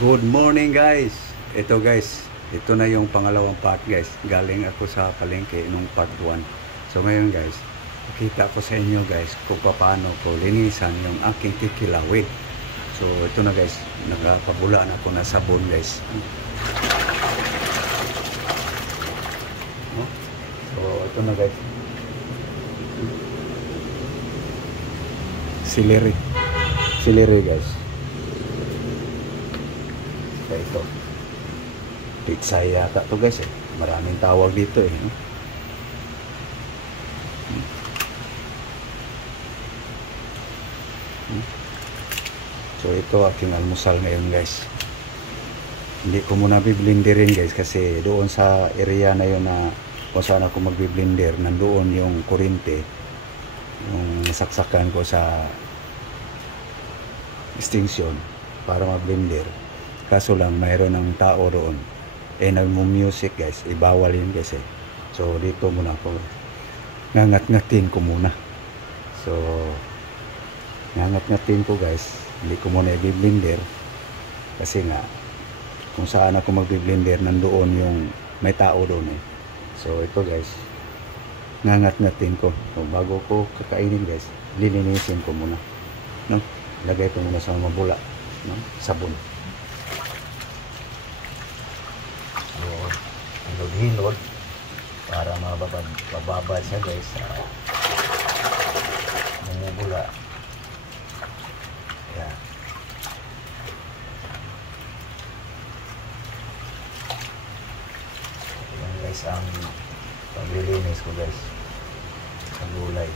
Good morning guys. Ito guys, ito na yung pangalawang part guys. Galing ako sa palengke nung part 1. So ngayon guys, pakita ko sa inyo guys kung paano ko linisan yung aking kikilawin. So ito na guys, nagpabula na ako na sabon guys. So ito na guys. Celery. Celery guys. Ito pitsay yata to guys maraming tawag dito So ito aking almusal ngayon guys. Hindi ko muna biblenderin guys kasi doon sa area na yun na kung saan ako magbiblender nandoon yung kuryente, yung nasaksakan ko sa extension para mag-blender. Kaso lang mayroon ng tao roon nagmu-music guys, ibawal yun guys So dito muna ako ngangat-ngatin ko muna. So ngangat-ngatin ko guys, hindi ko muna i-blender kasi nga kung saan ako mag-blender nandoon yung may tao doon So ito guys, ngangat-ngatin ko. So bago ko kakainin guys, lilinisin ko muna, no? Lagay ko muna sa mabula, no? Sabon. Hilod para mababad siya guys sa bumubula. Yan. Yan guys ang paglilinis ko guys sa gulay.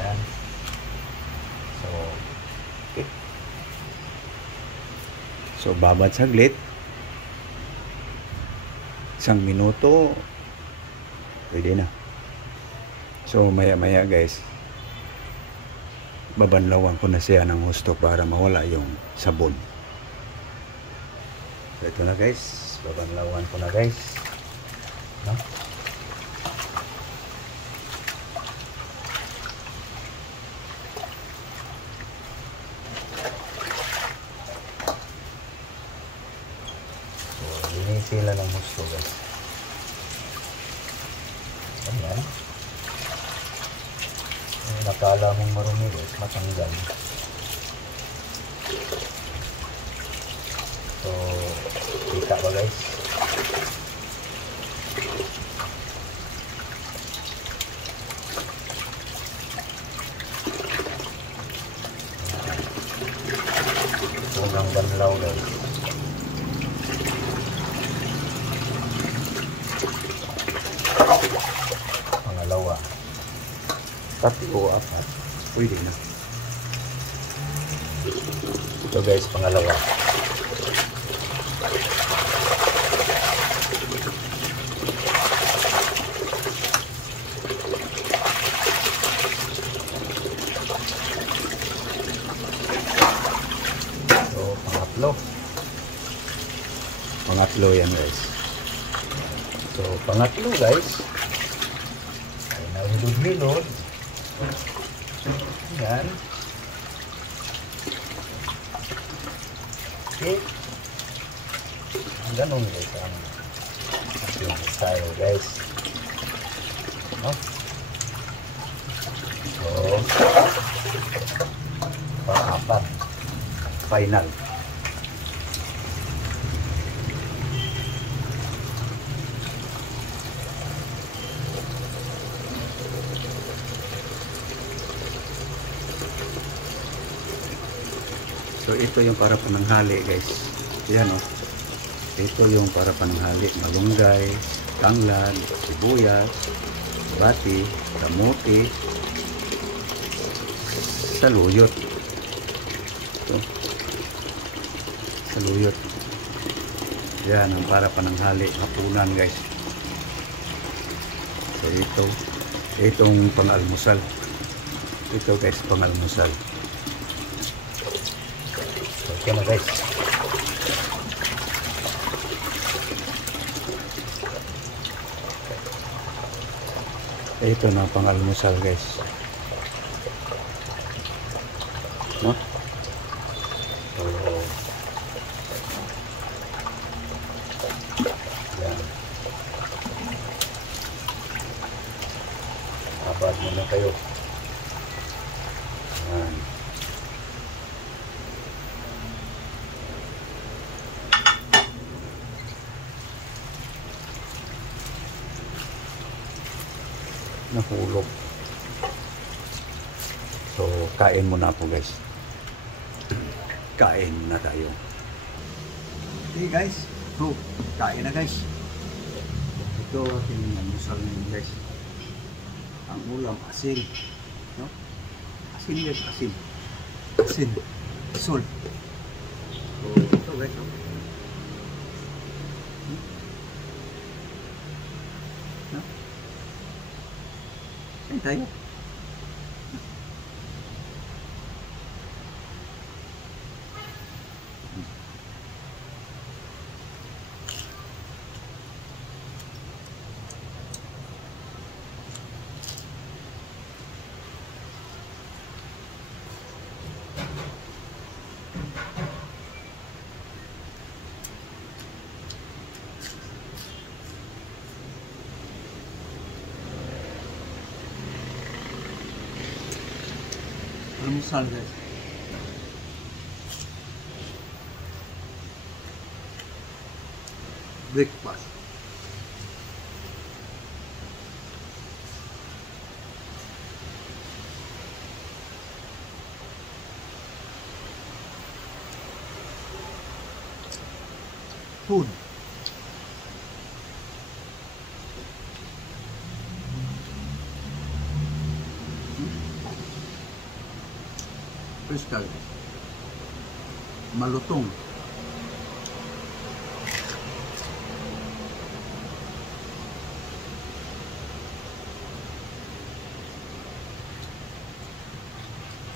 Yan. So babad saglit, 1 minuto pwede na. So maya maya guys, babanlawan ko na siya ng husto para mawala yung sabon. So ito na guys, babanlawan ko na guys, no? Sila ng gusto guys. Ayan. Nakala mong marumi guys, matanggal. So, kita ba guys? Unang banlaw guys. Pangalawa, 3 o 4 pwede na. Ito guys, pangalawa. So pangatlo yan guys. So pangatlo guys, hilod-hilod. Yan. Okay. Ganun guys ang ating style guys. No? So, pang-apat. Final. So ito yung para pananghali guys. Yan Ito yung para pananghali. Malunggay, tanglad, sibuyas, bati, kamote, saluyot. So, saluyot. Yan ang para pananghali. Hapunan guys. So itong pang-almusal. Ito guys, pang-almusal. Okay na guys. Ito na pang-almusal guys. No? So, yan. Abad muna kayo. Yan. Nahulog. So, kain muna po guys. Kain na tayo. Okay guys. So, kain na guys. Ito ating almusal ngayon guys. Ang ulam, asin. No? Asin guys, asin. Asin. Sol. So, ito guys. No? No? Kain tayo. Almusal guys. Breakfast. Food. Crystal. Malutong.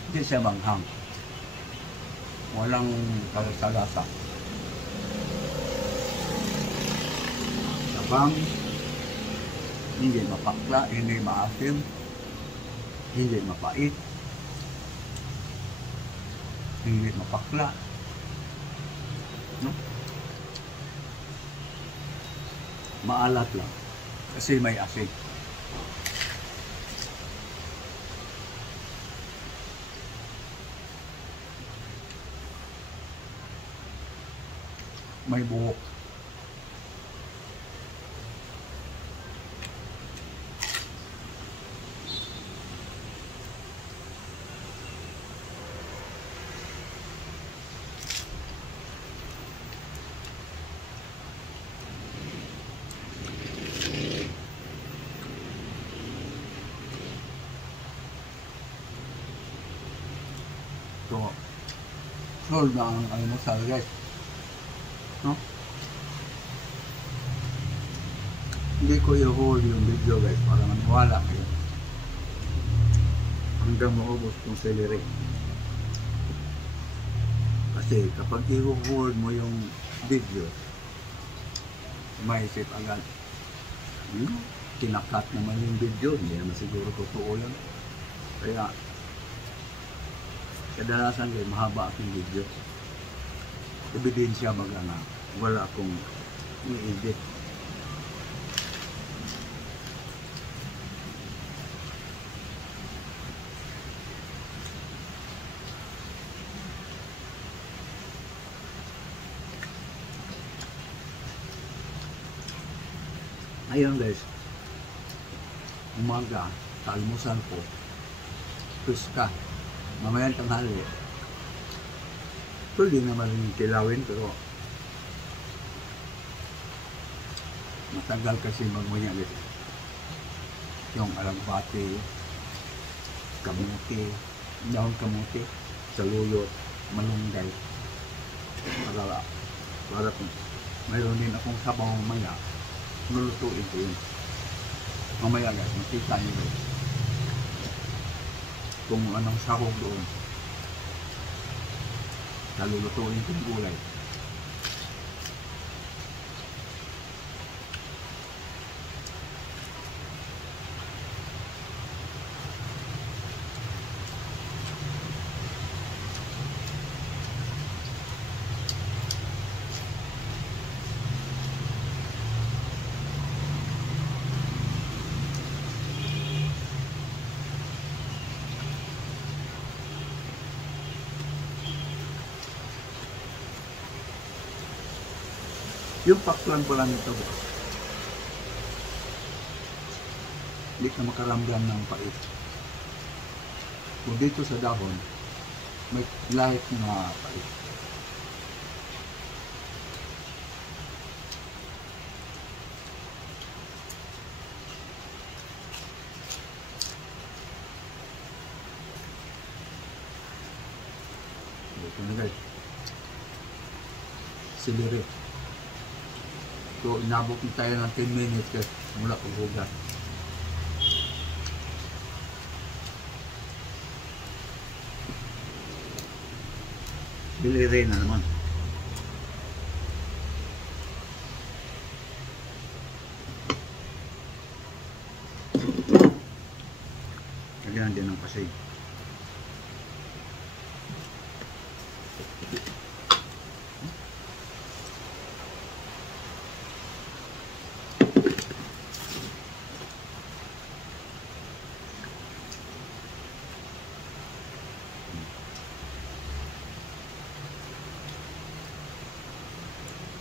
Hindi siya manghang. Walang kalasa-lasa. Tabang. Hindi mapakla, hindi maasim. Hindi mapait. Hindi mapakla. No? Maalat lang. Kasi may asin. May buhok. So, solve na ang almusal guys. No? Hindi ko i-hold yung video guys para maniwala kayo. Hanggang maubos yung celery. Kasi kapag i-hold mo yung video, maisip agad, kinakat naman yung video, hindi naman siguro totoo yun. Kaya, kadalasan kayo, mahaba akong video. Ebidensya baga na wala akong i-edit. Ayun guys, umaga, sa almusal ko, tuska. Mamayang tanghali. Pwede naman kilawin pero matagal kasi magmunya guys. Yung alagbati, kamuti, daon kamuti, saluyot, malunggay. Para kung mayroon din akong sabaw mamaya, lulutuin ko yun. Mamaya guys, makita nyo guys kung anong sahog doon. Kalulutuin kong gulay. Yung paklan ko lang ito. Hindi ka makaramdam ng pait. Kung dito sa dahon, may light na pait. Ito na guys. Celery. So, inabot na tayo ng 10 minutes guys. Mula paghugas. Celery na naman. Lagyan din ng pasig.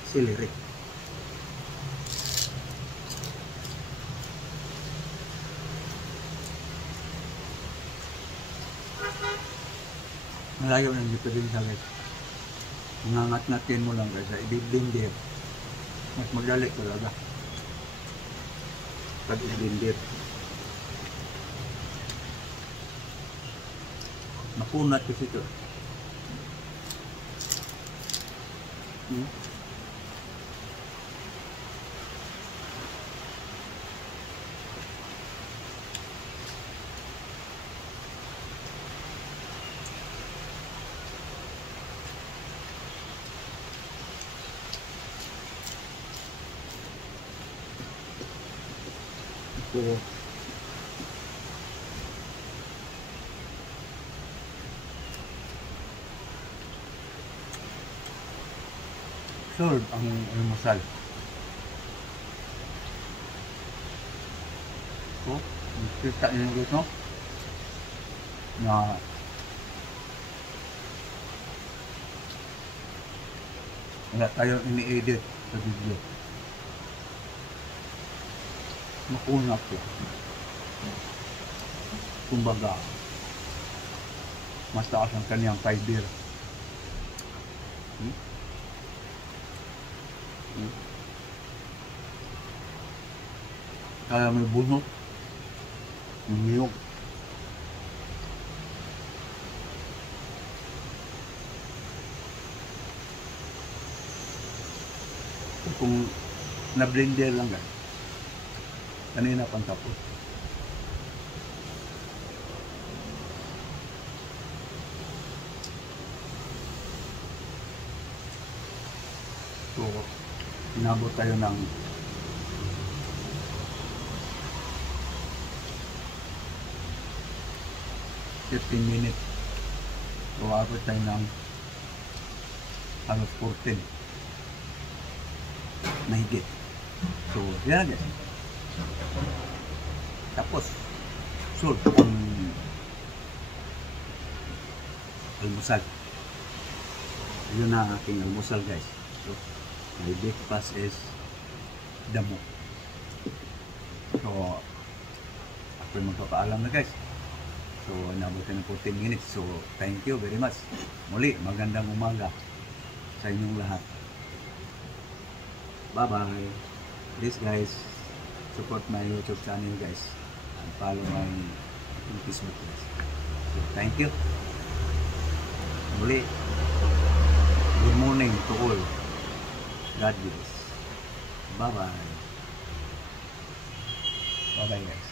Celery. Malayo ng dito din sa guys. Nangangat-ngatin mo lang guys. I-blender. Mas madali talaga. Pag i-blender. Makunat kasi ito. Ito. Solve ang almusal. So, kita niyo dito na wala tayong ini-edit sa video. Makunat ko. Kumbaga, mas taas ang kanyang fiber. Kaya may bunot, may niyog. Kung na-blender lang guys, kanina pang tapos. So, inabot tayo ng 15 minutes. So, abot tayo ng halos 14. Mahigit. So, yan guys. Tapos, solve ang almusal. Yun na aking almusal guys. So, my breakfast is damo. So, ako magpapaalam na guys. So, nabutin ng 14 minutes. So, thank you very much. Muli, magandang umaga sa inyong lahat. Bye-bye. Please guys, support my YouTube channel guys. And follow my Facebook guys. So, thank you. Muli, good morning to all. God bless. Bye-bye. Bye-bye guys.